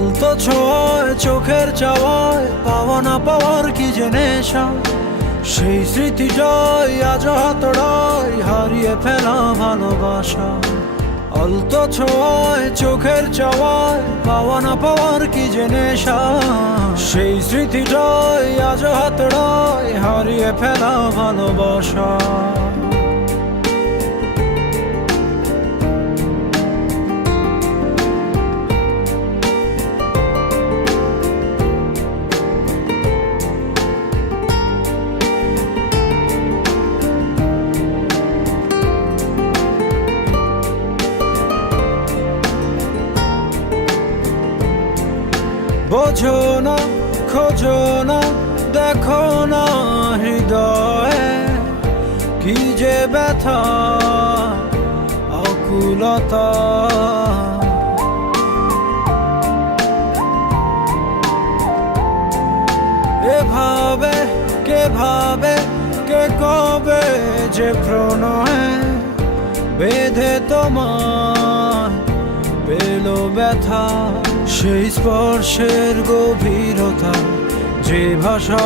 আলতো ছোঁয়ায় চোখের চাওয়ায় পাওয়া না পাওয়ার কি যে নেশা, সেই স্মৃতিটাই আজ হাতড়ায় হারিয়ে ফেলা ভালোবাসা। আলতো ছোঁয়ায় চোখের চাওয়ায় পাওয়া না পাওয়ার কি যে নেশা, সেই স্মৃতিটাই আজ হাতড়ায় হারিয়ে ফেলা ভালোবাসা। বোঝো না, খোঁজো না, দেখো না হৃদয়ে কি যে ব্যথা আকুলতা। এভাবে কে ভাবে, কে কবে যে প্রণয়ে বেঁধে তোমার পেল ব্যথা। সেই স্পর্শের গভীরতা, যে ভাষা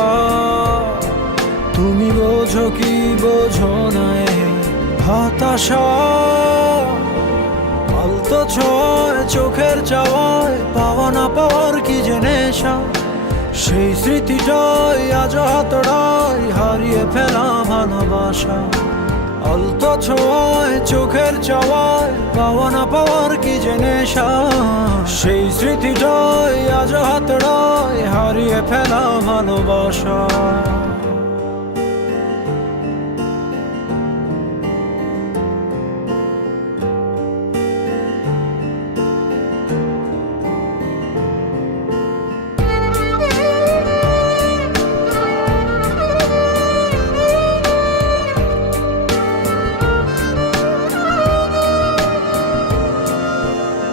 তুমি বোঝো কি বোঝো না হতাশা। আলতো ছোঁয়ায় চোখের চাওয়ায় পাওয়া না পাওয়ার কি যে নেশা, সেই স্মৃতিটাই আজ হাতড়ায় হারিয়ে ফেলা ভালোবাসা। আলতো ছোঁয়ায় চোখের চাওয়ায় পাওয়া না পাওয়ার কি যে নেশা, সেই স্মৃতিটাই আজ হাতড়ায় হারিয়ে ফেলা ভালোবাসা।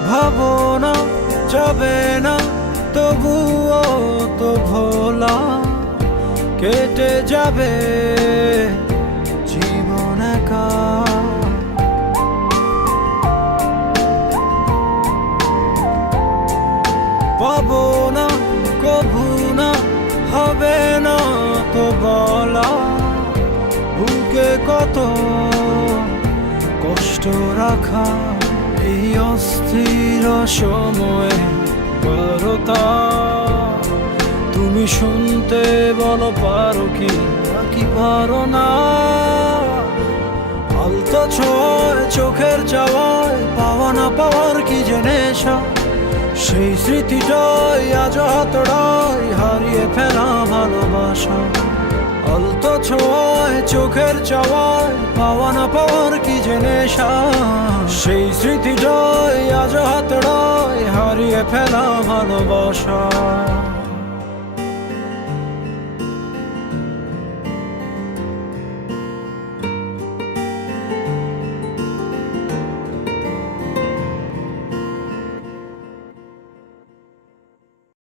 ভাবনা যাবে না তবুও তো ভোলা, কেটে যাবে জীবন একা। পাবো না কভু না, হবে না তো বলা, বুকে কত কষ্ট রাখা। এই অস্থির সময়ে বারতা তুমি শুনতে বলো পারো কি নাকি পারো না। আলতো ছোঁয়ায় চোখের চাওয়ায় পাওয়া না পাওয়ার কি যে নেশা, সেই স্মৃতিটাই আজ হাতড়ায় হারিয়ে ফেলা ভালোবাসা। আলতো ছোঁয়ায় চোখের চাওয়ায় পাওয়া না পাওয়ার কি যে নেশা, সেই স্মৃতিটাই আজ হাতড়ায় হারিয়ে ফেলা ভালোবাসা।